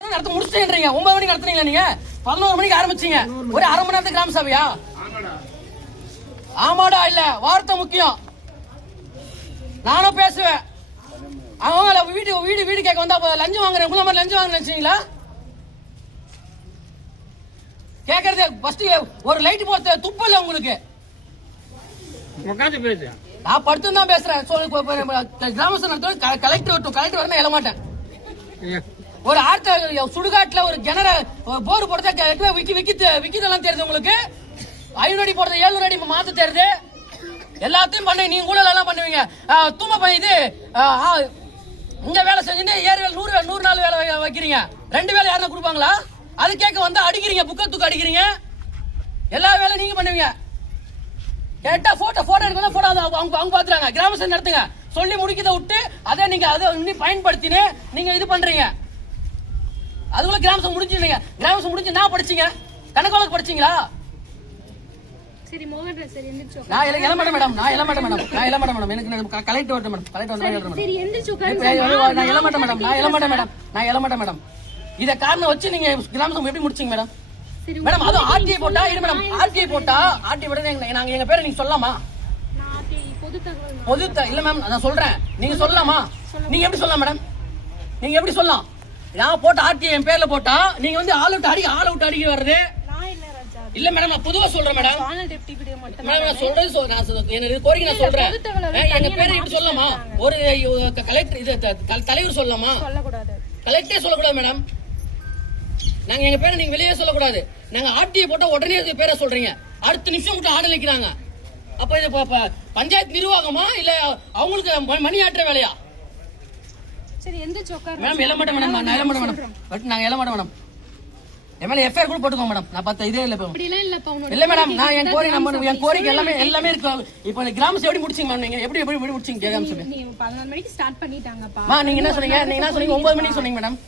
நடத்த முடிச்சுன்றீங்க. 9 மணிக்கு நடத்துறீங்களா நீங்க? 11 மணிக்கு ஆரம்பிச்சீங்க. ஒரு அரை மணி நேரத்துக்கு கிராம சபையா? ஆமாடா இல்ல, வார்த்தை முக்கியம். நானும் பேசுவேன். அவங்க வீடு கேட்க வந்தா லஞ்சம் வாங்குறேன், உங்களை மாதிரி லஞ்சம் வாங்குறேன் நினைச்சீங்களா? கேக்குறது ஃபர்ஸ்ட் ஒரு லைட் போட்டு துப்பல உங்களுக்கு. நான் படுத்து தான் பேசுறேன். கிராம சபை கலெக்டர் வரணும் எழ மாட்டேன். ஒரு ஆட்ட சுடுகாட்டுல ஒரு கிணற போர் போடுறத விக்கிதெல்லாம் தெரியுது உங்களுக்கு. 500 அடி போடுறது 700 அடி மாத்த தெரியுது. எல்லாத்தையும் பண்ணி நீங்க ஊழல் எல்லாம் பண்ணுவீங்க. தூம இது இங்க வேலை செஞ்சுட்டு 100 நாள் வேலை வைக்கிறீங்க. 2 வேலை யாரும் கொடுப்பாங்களா? அது கேட்க வந்து அடிக்கிறீங்க, புக்கத்துக்கு அடிக்கிறீங்க. எல்லா வேலையும் நீங்க பண்ணுவீங்க. கேட்டா போட்டோ எடுக்கணும், போட்டோ அவங்க பாத்துறாங்க. கிராம சபை நடத்துங்க சொல்லி முடிக்கிறத விட்டு அதை நீங்க இன்னும் பயன்படுத்தினு நீங்க இது பண்றீங்க. அதுக்குள்ள கிராம சபை முடிஞ்சுங்க. கிராம சபை முடிஞ்சு நான் படிச்சீங்க, கணக்கு படிச்சீங்களா? சரி மோகன் சரி எந்திரச்சு. நான் எழ மாட்டேன் மேடம். எனக்கு கலெக்டர் வரட்டும் மேடம். கலெக்டர் வந்து மேடம். சரி எந்திரச்சு உட்காருங்க. நான் எழ மாட்டேன் மேடம். இத காரணம் வச்சு நீங்க கிராம சபை எப்படி முடிச்சீங்க மேடம்? மேடம் அது ஆர்டிஐ போட்டா இரு மேடம். ஆர்டிஐ போட்டா ஆர்டிஐ விட நாங்க எங்க பேரை நீங்க சொல்லலாமா? பொது இல்ல மேம், நான் சொல்றேன். நீங்க சொல்லலாமா? நீங்க எப்படி சொல்லலாம் மேடம்? நீங்க எப்படி சொல்லலாம்? நான் போட்ட ஆர்டிஐ என் பேர்ல போட்டா நீங்க வந்து ஆல் அவுட் அடிக்க வருது இல்ல மேடம். நான் பொதுவா சொல்றேன் மேடம். நான் சொல்றது எனக்கு கோரிக்கை நான் சொல்றேன். எங்க பேரை எப்படி சொல்லலாமா? ஒரு கலெக்டர் இது தலைவர் சொல்லலாமா? கலெக்டரே சொல்லக்கூடாது மேடம். நாங்க எங்க பேரை நீங்க வெளியே சொல்லக்கூடாது. நாங்க ஆர்டிஐ போட்டா உடனே பேரை சொல்றீங்க. அடுத்த நிமிஷம் மட்டும் ஆர்டர் வைக்கிறாங்க. அப்ப இது பஞ்சாயத்து நிர்வாகமா இல்ல அவங்களுக்கு மணி ஆட்டுற வேலையா? சரி எந்திரச்சு உட்காருங்க மேடம். எழ மாட்டேன் மேடம். நான் எழ மாட்டேன் மேடம். பட் நாங்க எழ மாட்டேன் மேடம். எம்எல்ஏ எஃப்ஐஆர் கூட போட்டுக்கோங்க மேடம். நான் பார்த்த இதே இல்ல இல்ல மேடம். நான் என் கோரிக்கை எல்லாமே இருக்கு. இப்போ கிராம சபை எப்படி முடிச்சீங்க மேம்? நீங்க எப்படி முடிச்சீங்க கிராம சபை? நீங்க 11 மணிக்கு ஸ்டார்ட் பண்ணிட்டாங்கப்பா. நீங்க என்ன சொன்னீங்க? 9 மணிக்கு சொன்னீங்க மேடம்.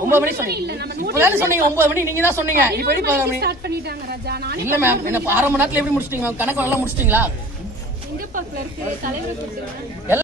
9 மணி சொன்னீங்க. இப்பதான் சொன்னீங்க 9 மணி. நீங்க தான் சொன்னீங்க. இப்போ எப்படி 11 மணி ஸ்டார்ட் பண்ணிட்டாங்க ராஜா? நானே இல்ல மேம். என்ன அரை மணி நேரத்துல எப்படி முடிச்சிட்டீங்க மேம்? கணக்கு எல்லாம் முடிச்சிட்டீங்களா? எங்க பக்கத்துல இருக்கு தலைவர் சொல்லுங்க.